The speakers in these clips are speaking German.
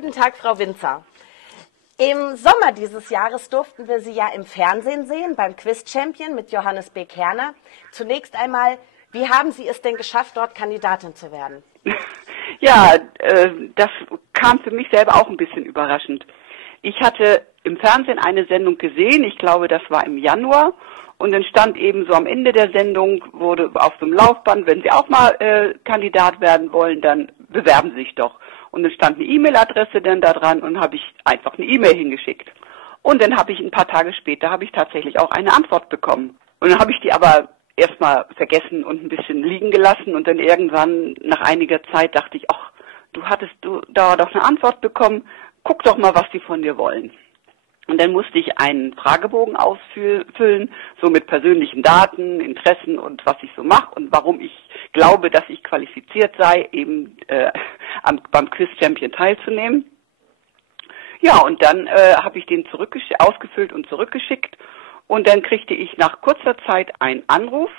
Guten Tag, Frau Winzer. Im Sommer dieses Jahres durften wir Sie ja im Fernsehen sehen, beim Quiz-Champion mit Johannes B. Kerner. Zunächst einmal, wie haben Sie es denn geschafft, dort Kandidatin zu werden? Ja, das kam für mich selber auch ein bisschen überraschend. Ich hatte im Fernsehen eine Sendung gesehen, ich glaube, das war im Januar. Und dann stand eben so am Ende der Sendung, wurde auf so einem Laufband, wenn Sie auch mal Kandidat werden wollen, dann bewerben Sie sich doch. Und dann stand eine E-Mail-Adresse dann da dran und habe ich einfach eine E-Mail hingeschickt. Und dann habe ich ein paar Tage später, habe ich tatsächlich auch eine Antwort bekommen. Und dann habe ich die aber erstmal vergessen und ein bisschen liegen gelassen. Und dann irgendwann, nach einiger Zeit, dachte ich, ach, du hattest da doch eine Antwort bekommen, guck doch mal, was die von dir wollen. Und dann musste ich einen Fragebogen ausfüllen, so mit persönlichen Daten, Interessen und was ich so mache und warum ich glaube, dass ich qualifiziert sei, eben beim Quiz-Champion teilzunehmen. Ja, und dann habe ich den ausgefüllt und zurückgeschickt und dann kriegte ich nach kurzer Zeit einen Anruf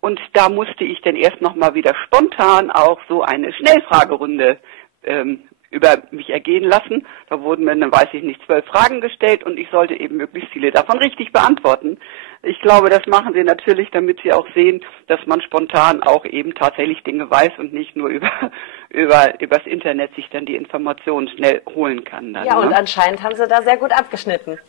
und da musste ich dann erst nochmal wieder spontan auch so eine Schnellfragerunde über mich ergehen lassen. Da wurden mir, dann weiß ich nicht, 12 Fragen gestellt und ich sollte eben möglichst viele davon richtig beantworten. Ich glaube, das machen sie natürlich, damit sie auch sehen, dass man spontan auch eben tatsächlich Dinge weiß und nicht nur übers Internet sich dann die Informationen schnell holen kann. Dann, ja, und anscheinend haben Sie da sehr gut abgeschnitten.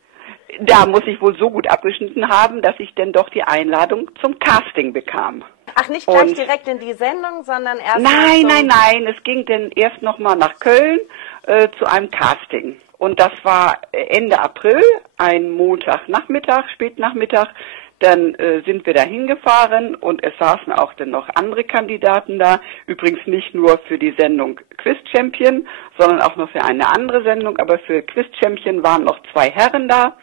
Da muss ich wohl so gut abgeschnitten haben, dass ich dann doch die Einladung zum Casting bekam. Ach, nicht gleich direkt in die Sendung, sondern erst... Nein, es ging dann erst nochmal nach Köln zu einem Casting. Und das war Ende April, ein Montagnachmittag, Spätnachmittag. Dann sind wir da hingefahren und es saßen auch dann noch andere Kandidaten da. Übrigens nicht nur für die Sendung Quiz Champion, sondern auch noch für eine andere Sendung. Aber für Quiz Champion waren noch 2 Herren da.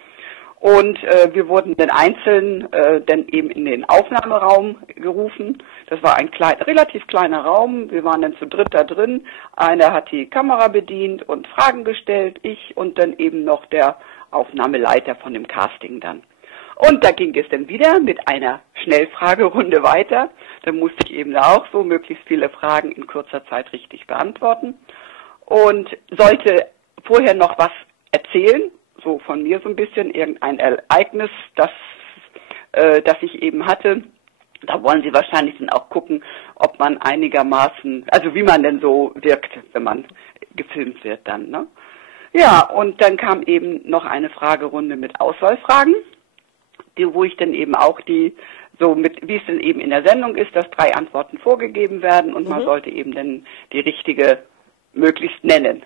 Und wir wurden dann einzeln dann eben in den Aufnahmeraum gerufen. Das war ein relativ kleiner Raum. Wir waren dann zu dritt da drin. Einer hat die Kamera bedient und Fragen gestellt, ich und dann eben noch der Aufnahmeleiter von dem Casting dann. Und da ging es dann wieder mit einer Schnellfragerunde weiter. Da musste ich eben auch so möglichst viele Fragen in kurzer Zeit richtig beantworten und sollte vorher noch was erzählen, so von mir so ein bisschen, irgendein Ereignis, das ich eben hatte. Da wollen Sie wahrscheinlich dann auch gucken, ob man einigermaßen, also wie man denn so wirkt, wenn man gefilmt wird dann, ne? Ja, und dann kam eben noch eine Fragerunde mit Auswahlfragen, wo ich dann eben auch wie es dann eben in der Sendung ist, dass 3 Antworten vorgegeben werden und man sollte eben dann die richtige möglichst nennen.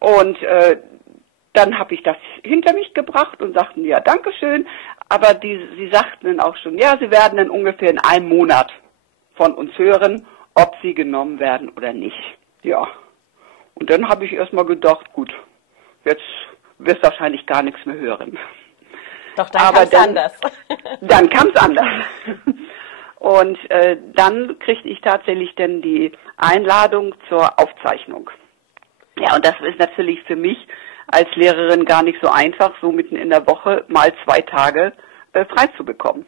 Und dann habe ich das hinter mich gebracht und sagten, ja, Dankeschön, aber sie sagten dann auch schon, ja, Sie werden dann ungefähr in einem Monat von uns hören, ob Sie genommen werden oder nicht. Ja, und dann habe ich erstmal gedacht, gut, jetzt wirst du wahrscheinlich gar nichts mehr hören. Doch, dann kam es anders. Dann kam es anders. Und dann kriegte ich tatsächlich dann die Einladung zur Aufzeichnung. Ja, und das ist natürlich für mich als Lehrerin gar nicht so einfach, so mitten in der Woche mal 2 Tage frei zu bekommen.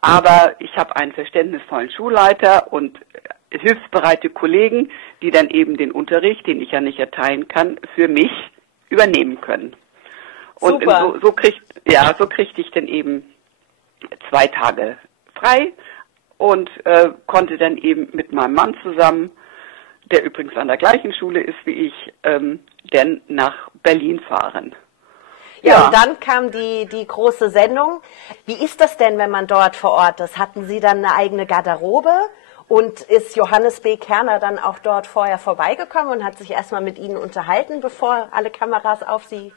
Aber ich habe einen verständnisvollen Schulleiter und hilfsbereite Kollegen, die dann eben den Unterricht, den ich ja nicht erteilen kann, für mich übernehmen können. Und so kriegte ich dann eben 2 Tage frei und konnte dann eben mit meinem Mann zusammen, der übrigens an der gleichen Schule ist wie ich, denn nach Berlin fahren. Ja, und dann kam die große Sendung. Wie ist das denn, wenn man dort vor Ort ist? Hatten Sie dann eine eigene Garderobe? Und ist Johannes B. Kerner dann auch dort vorher vorbeigekommen und hat sich erstmal mit Ihnen unterhalten, bevor alle Kameras auf Sie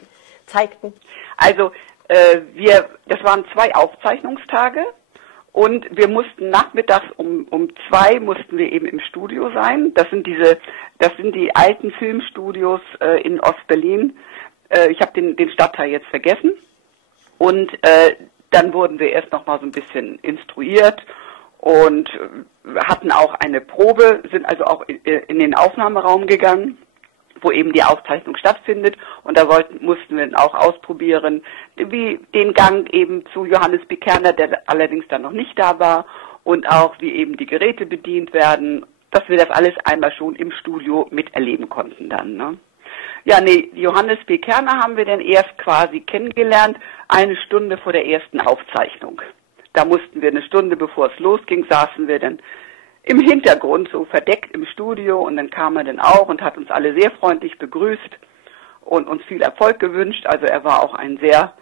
zeigten? Also, das waren 2 Aufzeichnungstage. Und wir mussten nachmittags um 2 mussten wir eben im Studio sein. Das sind die alten Filmstudios in Ostberlin. Ich habe den Stadtteil jetzt vergessen. Und dann wurden wir erst noch mal so ein bisschen instruiert und hatten auch eine Probe, sind also auch in den Aufnahmeraum gegangen, wo eben die Aufzeichnung stattfindet. Und da mussten wir auch ausprobieren, wie den Gang eben zu Johannes B. Kerner, der allerdings dann noch nicht da war, und auch wie eben die Geräte bedient werden, dass wir das alles einmal schon im Studio miterleben konnten dann, ne? Ja, nee, Johannes B. Kerner haben wir dann erst quasi kennengelernt, eine Stunde vor der ersten Aufzeichnung. Da mussten wir eine Stunde, bevor es losging, saßen wir dann im Hintergrund, so verdeckt im Studio, und dann kam er dann auch und hat uns alle sehr freundlich begrüßt und uns viel Erfolg gewünscht. Also er war auch ein sehr,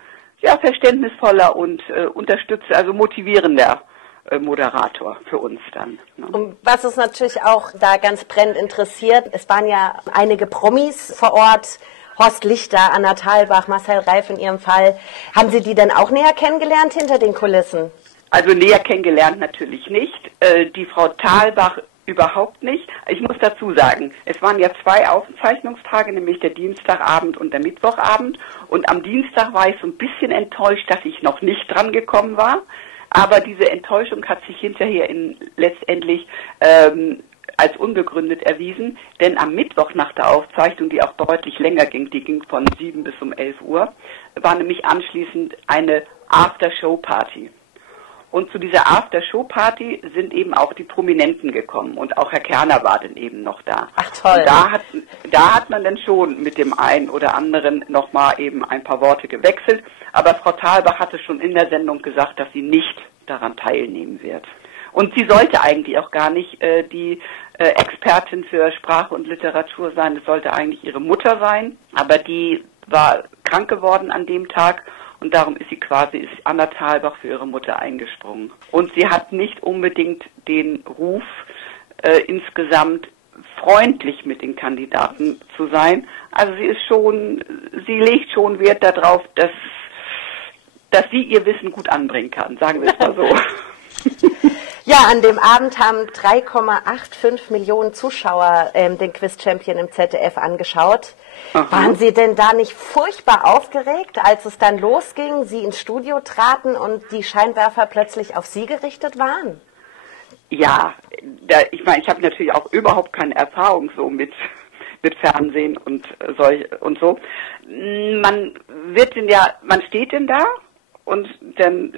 sehr verständnisvoller und unterstützender, also motivierender Moderator für uns dann. Ne? Und was uns natürlich auch da ganz brennend interessiert, es waren ja einige Promis vor Ort, Horst Lichter, Anna Thalbach, Marcel Reif in Ihrem Fall. Haben Sie die denn auch näher kennengelernt hinter den Kulissen? Also näher kennengelernt natürlich nicht. Die Frau Thalbach überhaupt nicht. Ich muss dazu sagen, es waren ja 2 Aufzeichnungstage, nämlich der Dienstagabend und der Mittwochabend. Und am Dienstag war ich so ein bisschen enttäuscht, dass ich noch nicht dran gekommen war. Aber diese Enttäuschung hat sich hinterher letztendlich als unbegründet erwiesen, denn am Mittwoch nach der Aufzeichnung, die auch deutlich länger ging, die ging von 7 bis um 11 Uhr, war nämlich anschließend eine After-Show-Party. Und zu dieser After-Show-Party sind eben auch die Prominenten gekommen und auch Herr Kerner war dann eben noch da. Ach toll. Und da hat man dann schon mit dem einen oder anderen nochmal eben ein paar Worte gewechselt, aber Frau Thalbach hatte schon in der Sendung gesagt, dass sie nicht daran teilnehmen wird. Und sie sollte eigentlich auch gar nicht die Expertin für Sprache und Literatur sein, es sollte eigentlich ihre Mutter sein, aber die war krank geworden an dem Tag. Und darum ist Anna Thalbach für ihre Mutter eingesprungen. Und sie hat nicht unbedingt den Ruf, insgesamt freundlich mit den Kandidaten zu sein. Also sie legt schon Wert darauf, dass sie ihr Wissen gut anbringen kann, sagen wir es mal so. Ja, an dem Abend haben 3,85 Millionen Zuschauer den Quiz-Champion im ZDF angeschaut. Aha. Waren Sie denn da nicht furchtbar aufgeregt, als es dann losging, Sie ins Studio traten und die Scheinwerfer plötzlich auf Sie gerichtet waren? Ja, ich meine, ich habe natürlich auch überhaupt keine Erfahrung so mit Fernsehen und so. Man steht denn da und dann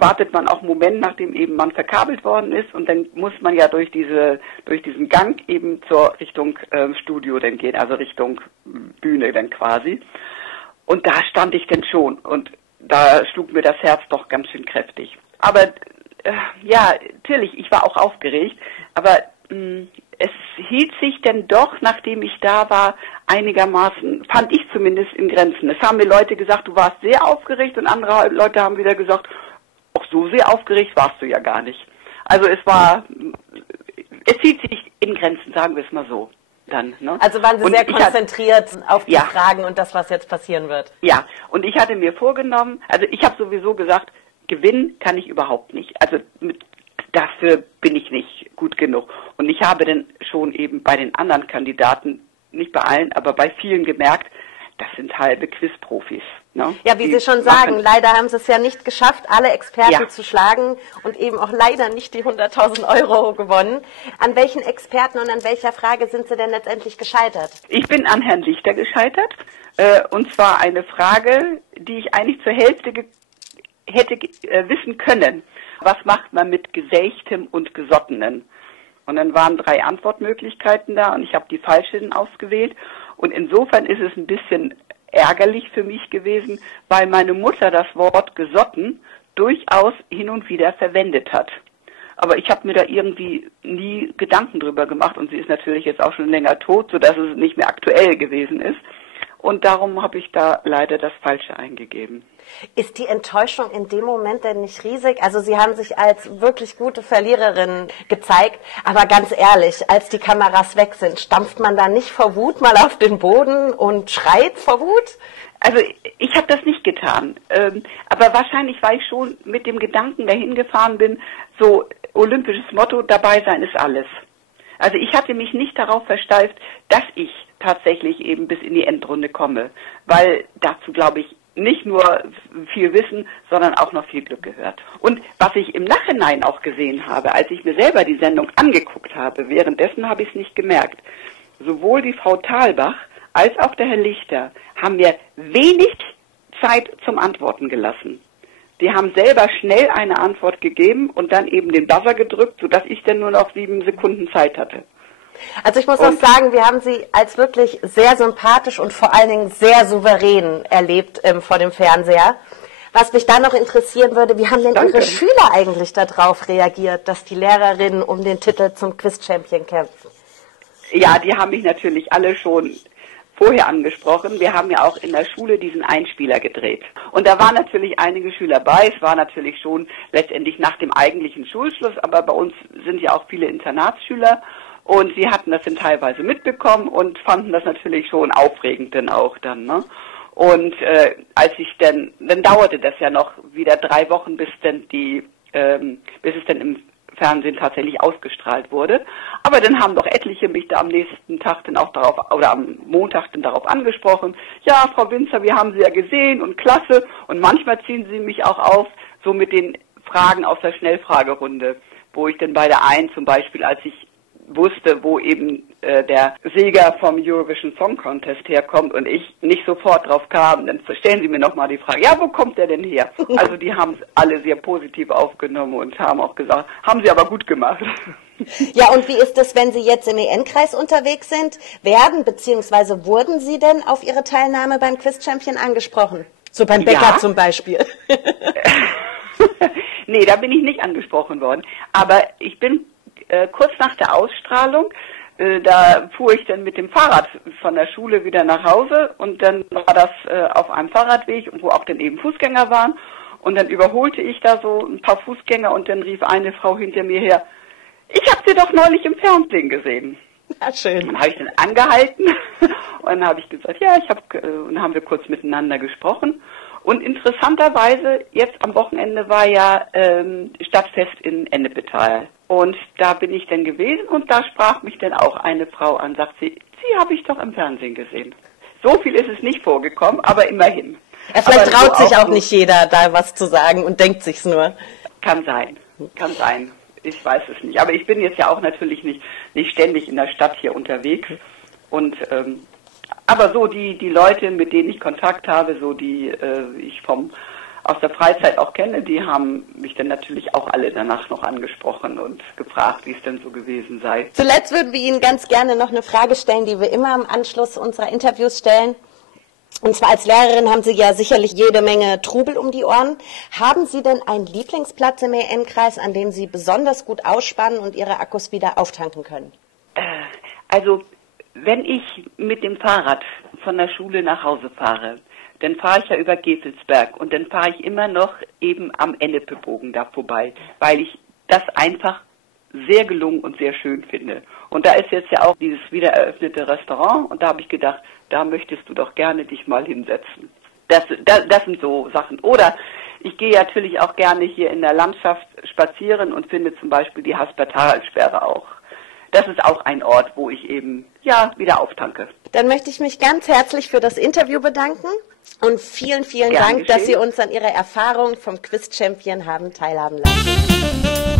wartet man auch einen Moment, nachdem eben man verkabelt worden ist und dann muss man ja durch diesen Gang eben zur Richtung Studio dann gehen, also Richtung Bühne dann quasi. Und da stand ich dann schon und da schlug mir das Herz doch ganz schön kräftig. Aber ja, natürlich, ich war auch aufgeregt, aber es hielt sich denn doch, nachdem ich da war, einigermaßen, fand ich zumindest, in Grenzen. Es haben mir Leute gesagt, du warst sehr aufgeregt und andere Leute haben wieder gesagt, ach, so sehr aufgeregt warst du ja gar nicht. Also es hielt sich in Grenzen, sagen wir es mal so. Dann, ne? Also waren Sie sehr konzentriert auf die Fragen und das, was jetzt passieren wird? Ja, und ich hatte mir vorgenommen, also ich habe sowieso gesagt, gewinnen kann ich überhaupt nicht. Also dafür bin ich nicht gut genug. Und ich habe dann schon eben bei den anderen Kandidaten, nicht bei allen, aber bei vielen gemerkt, das sind halbe Quizprofis. Ne? Ja, wie Sie schon sagen, leider haben Sie es ja nicht geschafft, alle Experten zu schlagen und eben auch leider nicht die 100.000 Euro gewonnen. An welchen Experten und an welcher Frage sind Sie denn letztendlich gescheitert? Ich bin an Herrn Lichter gescheitert. Und zwar eine Frage, die ich eigentlich zur Hälfte hätte wissen können. Was macht man mit Gesächtem und Gesottenen? Und dann waren 3 Antwortmöglichkeiten da und ich habe die falschen ausgewählt. Und insofern ist es ein bisschen ärgerlich für mich gewesen, weil meine Mutter das Wort gesotten durchaus hin und wieder verwendet hat. Aber ich habe mir da irgendwie nie Gedanken drüber gemacht und sie ist natürlich jetzt auch schon länger tot, sodass es nicht mehr aktuell gewesen ist. Und darum habe ich da leider das Falsche eingegeben. Ist die Enttäuschung in dem Moment denn nicht riesig? Also Sie haben sich als wirklich gute Verliererin gezeigt, aber ganz ehrlich, als die Kameras weg sind, stampft man da nicht vor Wut mal auf den Boden und schreit vor Wut? Also ich habe das nicht getan, aber wahrscheinlich, weil ich schon mit dem Gedanken dahin gefahren bin, so olympisches Motto, dabei sein ist alles. Also ich hatte mich nicht darauf versteift, dass ich tatsächlich eben bis in die Endrunde komme, weil dazu, glaube ich, nicht nur viel Wissen, sondern auch noch viel Glück gehört. Und was ich im Nachhinein auch gesehen habe, als ich mir selber die Sendung angeguckt habe, währenddessen habe ich es nicht gemerkt, sowohl die Frau Thalbach als auch der Herr Lichter haben mir wenig Zeit zum Antworten gelassen. Die haben selber schnell eine Antwort gegeben und dann eben den Buzzer gedrückt, sodass ich dann nur noch 7 Sekunden Zeit hatte. Also ich muss auch sagen, wir haben Sie als wirklich sehr sympathisch und vor allen Dingen sehr souverän erlebt vor dem Fernseher. Was mich da noch interessieren würde, wie haben denn Ihre Schüler eigentlich darauf reagiert, dass die Lehrerinnen um den Titel zum Quiz-Champion kämpfen? Ja, die haben mich natürlich alle schon vorher angesprochen. Wir haben ja auch in der Schule diesen Einspieler gedreht. Und da waren natürlich einige Schüler bei. Es war natürlich schon letztendlich nach dem eigentlichen Schulschluss, aber bei uns sind ja auch viele Internatsschüler. Und sie hatten das dann teilweise mitbekommen und fanden das natürlich schon aufregend dann auch dann, ne? Und als ich dann dauerte das ja noch wieder 3 Wochen, bis es dann im Fernsehen tatsächlich ausgestrahlt wurde. Aber dann haben doch etliche mich da am nächsten Tag dann auch darauf, oder am Montag dann darauf angesprochen. Ja, Frau Winzer, wir haben Sie ja gesehen und klasse. Und manchmal ziehen Sie mich auch auf, so mit den Fragen aus der Schnellfragerunde, wo ich dann bei der einen zum Beispiel, als ich wusste, wo eben der Sieger vom Eurovision Song Contest herkommt und ich nicht sofort drauf kam, dann stellen Sie mir nochmal die Frage, ja, wo kommt der denn her? Also die haben es alle sehr positiv aufgenommen und haben auch gesagt, haben Sie aber gut gemacht. Ja, und wie ist es, wenn Sie jetzt im EN-Kreis unterwegs sind? Bzw. wurden Sie denn auf Ihre Teilnahme beim Quiz-Champion angesprochen? So beim Bäcker zum Beispiel. Nee, da bin ich nicht angesprochen worden. Aber ich bin kurz nach der Ausstrahlung, da fuhr ich dann mit dem Fahrrad von der Schule wieder nach Hause und dann war das auf einem Fahrradweg, wo auch dann eben Fußgänger waren und dann überholte ich da so ein paar Fußgänger und dann rief eine Frau hinter mir her, ich habe Sie doch neulich im Fernsehen gesehen. Ja, schön. Dann habe ich dann angehalten und dann habe ich gesagt, ja, und dann haben wir kurz miteinander gesprochen. Und interessanterweise, jetzt am Wochenende war ja Stadtfest in Ennepetal. Und da bin ich dann gewesen und da sprach mich dann auch eine Frau an, sagt sie habe ich doch im Fernsehen gesehen. So viel ist es nicht vorgekommen, aber immerhin. Ja, vielleicht traut sich auch nicht jeder, da was zu sagen und denkt sich's nur. Kann sein. Ich weiß es nicht. Aber ich bin jetzt ja auch natürlich nicht ständig in der Stadt hier unterwegs. Und aber so die Leute, mit denen ich Kontakt habe, so die ich aus der Freizeit auch kenne, die haben mich dann natürlich auch alle danach noch angesprochen und gefragt, wie es denn so gewesen sei. Zuletzt würden wir Ihnen ganz gerne noch eine Frage stellen, die wir immer am Anschluss unserer Interviews stellen. Und zwar als Lehrerin haben Sie ja sicherlich jede Menge Trubel um die Ohren. Haben Sie denn einen Lieblingsplatz im EN-Kreis, an dem Sie besonders gut ausspannen und Ihre Akkus wieder auftanken können? Also, wenn ich mit dem Fahrrad von der Schule nach Hause fahre, dann fahre ich ja über Geselsberg und dann fahre ich immer noch eben am Ennepebogen da vorbei, weil ich das einfach sehr gelungen und sehr schön finde. Und da ist jetzt ja auch dieses wiedereröffnete Restaurant und da habe ich gedacht, da möchtest du doch gerne dich mal hinsetzen. Das sind so Sachen. Oder ich gehe natürlich auch gerne hier in der Landschaft spazieren und finde zum Beispiel die Haspertalsperre auch. Das ist auch ein Ort, wo ich eben, wieder auftanke. Dann möchte ich mich ganz herzlich für das Interview bedanken und vielen Dank, dass Sie uns an Ihrer Erfahrung vom Quiz-Champion haben teilhaben lassen.